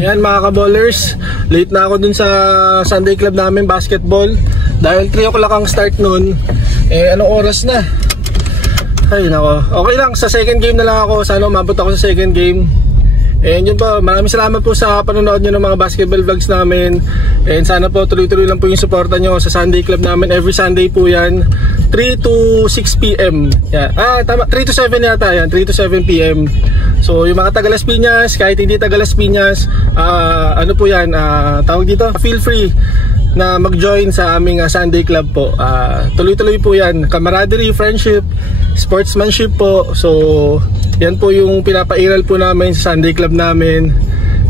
Ayan mga kaballers, late na ako dun sa Sunday club namin basketball. Dahil 3 o'clock ang start nun. Anong oras na? Ay nako, okay lang, sa second game na lang ako. Sana umabot ako sa second game. And yun po, maraming salamat po sa panonood nyo ng mga basketball vlogs namin. And sana po tuloy-tuloy lang po yung suporta nyo sa Sunday club namin. Every Sunday po yan, 3 to 6 p.m. Yeah. Tama, 3 to 7 yata yan, 3 to 7 p.m. So yung mga taga Las Piñas, kahit hindi taga Las Piñas, ano po yan, tawag dito, feel free na mag-join sa aming Sunday club po. Tuloy-tuloy po yan, camaraderie, friendship, sportsmanship po. So yan po yung pinapairal po namin sa Sunday club namin.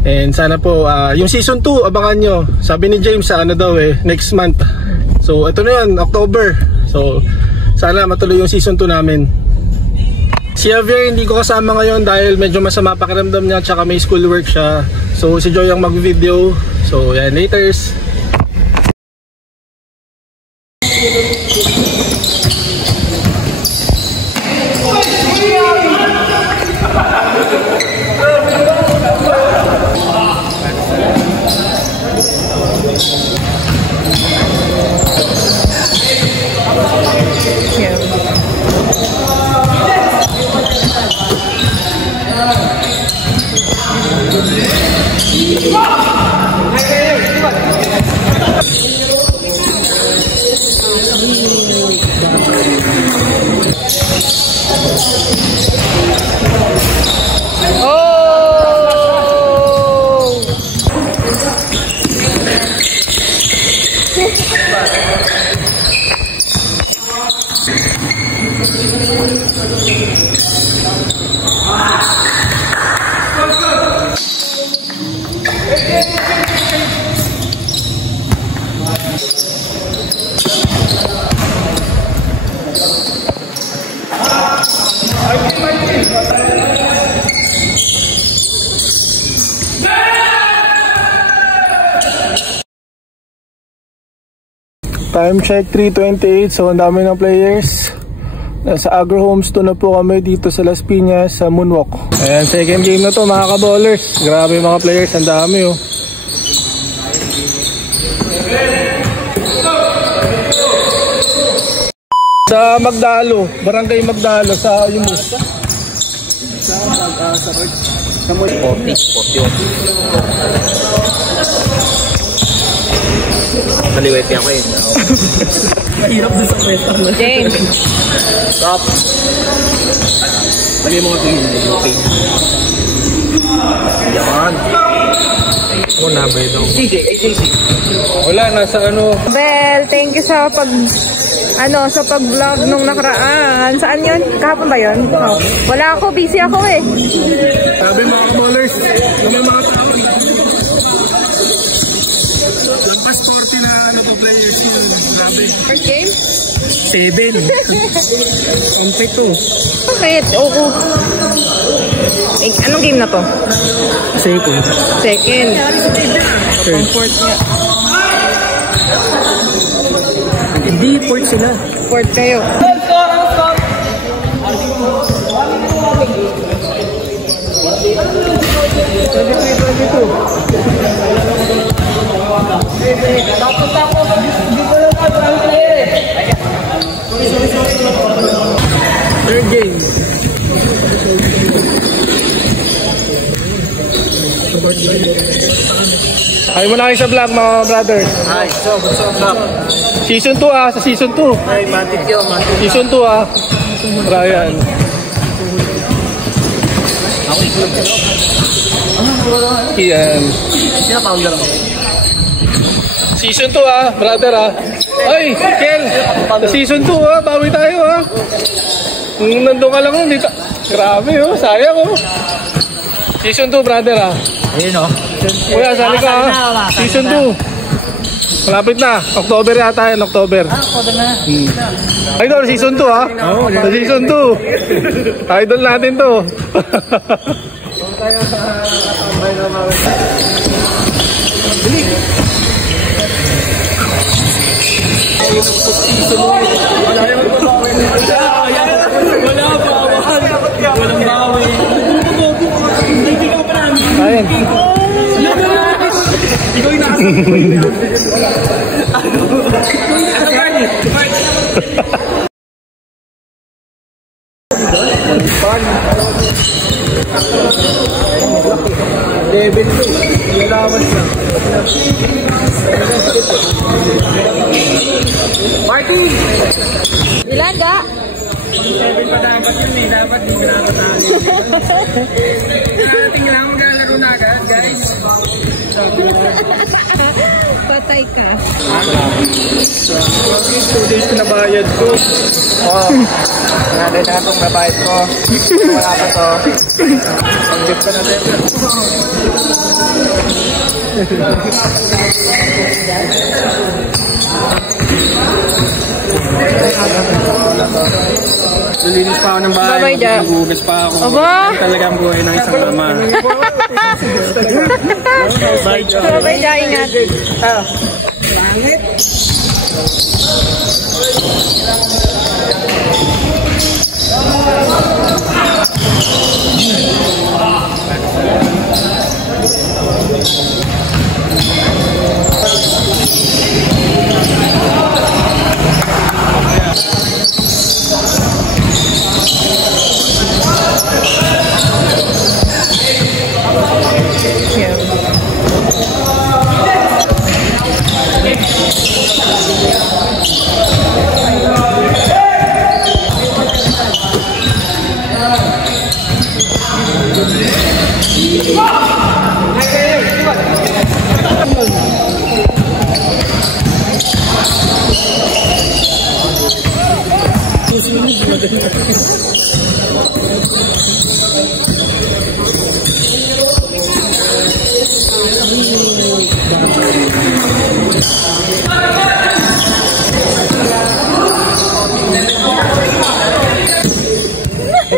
And sana po yung season 2 abangan nyo. Sabi ni James ano daw next month. So ito na yun, October. So sana matuloy yung season 2 namin. Si Javier hindi ko kasama ngayon dahil medyo masama pakiramdam niya, tsaka may schoolwork siya. So si Joy ang mag-video. So yan, laters. Time check 3:28, so ang dami ng players. Nasa Agro Homes 2 na po kami dito sa Las Piñas sa Moonwalk. Ayan, second game na to mga kaballers. Grabe mga players, ang dami oh. Sa Magdalo, Barangay Magdalo sa Yumus. Sa Moy 40. Kaliwete ako yun. Mahirap din sa kwenta na. James. Stop. Bali mo ito yung okay. Yan. O na ba ito? Wala, nasa ano. Bel, thank you sa pag-vlog nung nakaraan. Saan yun? Kahapon ba yun? Oh. Wala ako, busy ako eh. Sabi mga kaballers, may mga tao. Lampas 40 na ano po players yun. Grabe. First game? 7. Compete to. Bakit? Oo. Anong game na to? Second. Second. Third. Fourth nga. Hindi, fourth sila. Fourth kayo. Third game. Ay mo na kayo sa vlog mga brothers. Hi, so what's up vlog? Season 2 sa season 2. Ay, mantik yun, mantik. Season 2 Brian. Ako iklog. Iyan. Sino founder mo? Season 2 brother Ay, Kel, sa season 2 bawi tayo nandun ka lang dito. Grabe sayang Season 2 brother Ayun Kuya, sali ka Season 2. Malapit na, October yata yan, October. October na. Idol, season 2 sa season 2. Idol natin to. Tayo sa tambay na mga Bili. Wala pa, walang bawi. Ayun. Level 2. Nalawas na. Marty! Ilan da? 7 pa dapat yun eh. Dapat di pinapatali. Karating lang maglalaro na agad, guys. Patay ka. 2 days na bayad ko. Oo. Natin na itong nabayad ko. Wala pa to. Ang gift ko na din. Nalinis pa ako ng bahay. Nagugas pa ako. Aba? Talagang buhay ng isang ama. Bye, da, ingat. Pangit.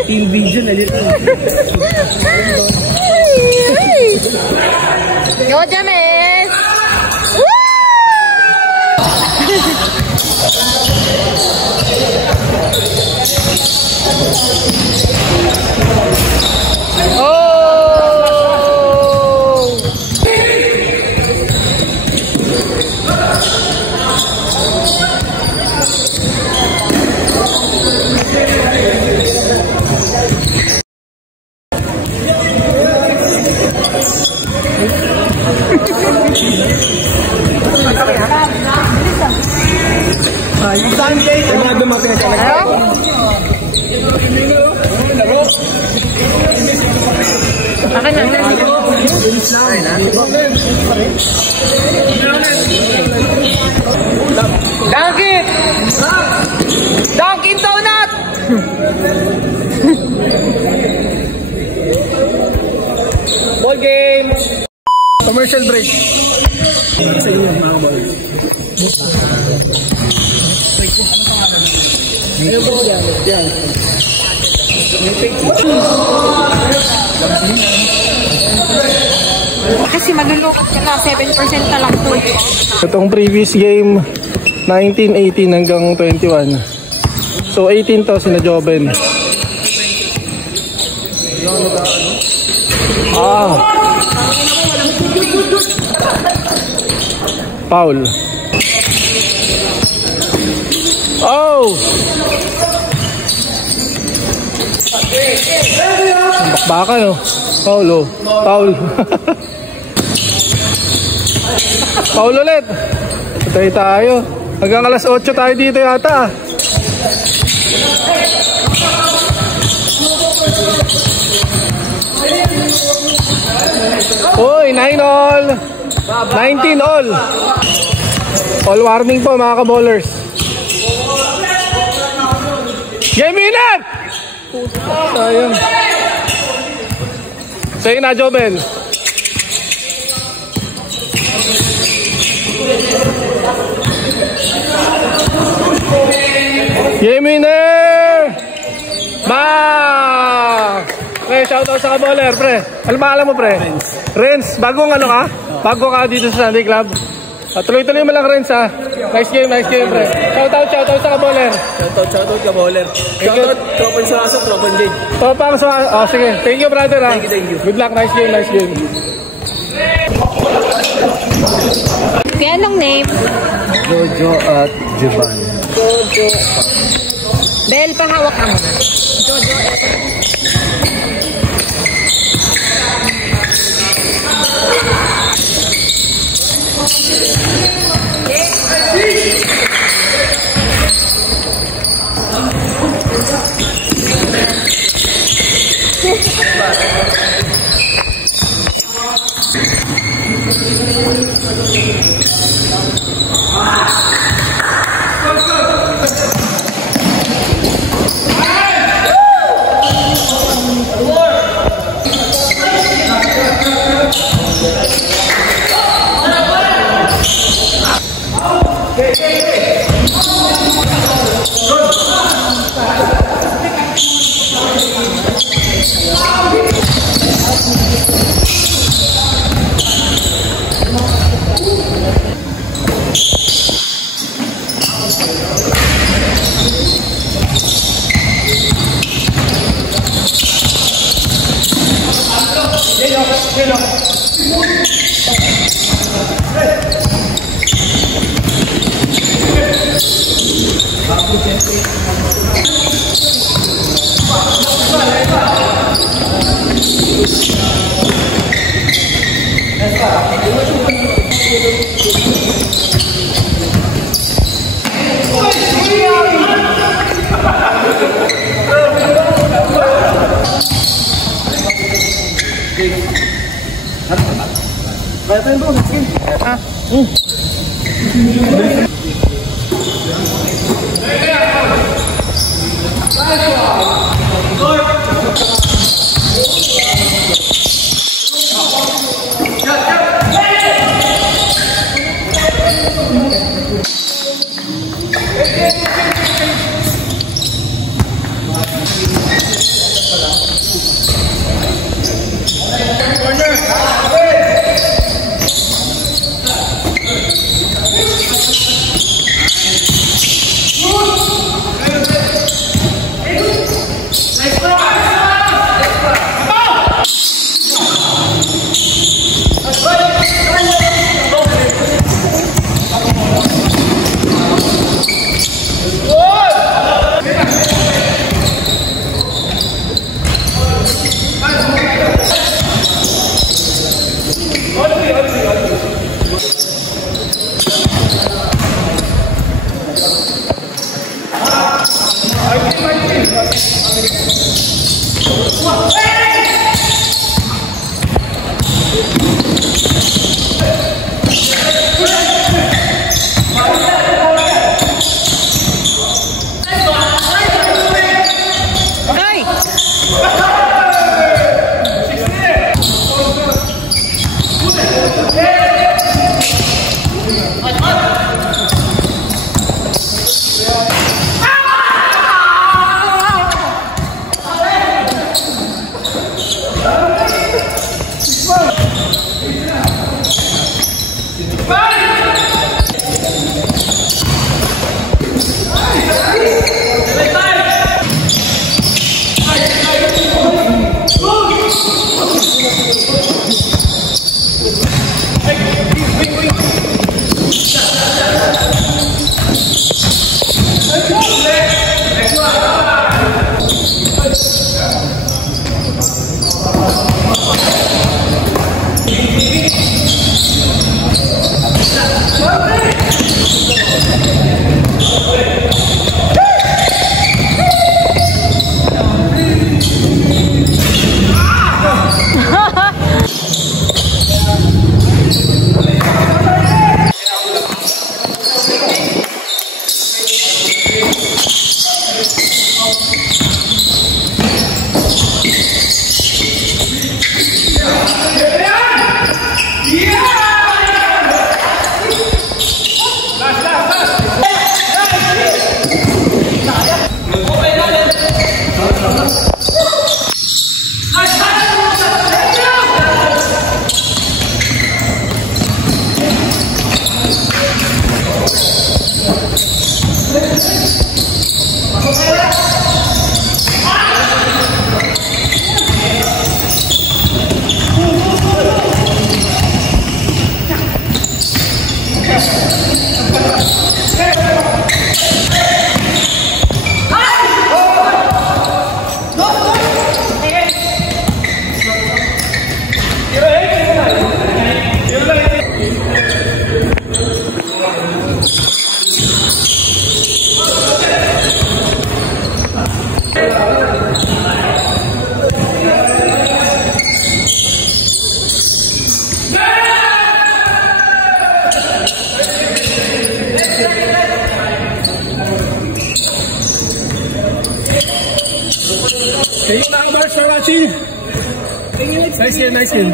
Team Vision na dito. Yo, James! Akin na. Dunkit! Dunkin' Donut! Ball game! Commercial break. Sa inyo, mga boys. Ano ba yan? Yan. Kasi malulukot ka na, 7% na lang po. Itong previous game, 19-18 hanggang 21. So 18 to sina Joben. Foul. Oh! Bakbakan no? Foul oh. Foul. Foul ulit. Patay tayo. Hanggang alas 8 tayo dito yata. Uy, 9 all. 19 all. All warning po mga ka-bowlers. Game winner! Sayang. Sa'yo na, Joben. Game winner! Bang! Pre, shoutout sa ka-bowler, pre. Ano pangalan mo, pre? Renz. Bagong ano ka? Bago ka dito sa Sunday Club. Tuloy-tuloy mo lang, Renz, ha? Nice game, pre. Shoutout sa ka-bowler. Shoutout ka-bowler. Shoutout, Tropang Suraso, Tropang Jade. Tropang Suraso. Oh, sige. Thank you, brother, ha? Thank you. Good luck. Nice game. Kaya anong name? Jojo at Juban. Jojo. Bel, pahawak ka muna. Jojo. Nice game, nice game.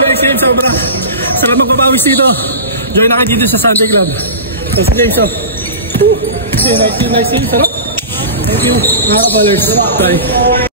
Nice game, sobra. Sarap magpapawis dito. Join na kayo dito sa Sunday Club. Nice game, so. Nice game, sarap. Thank you, mga kabalers. Bye.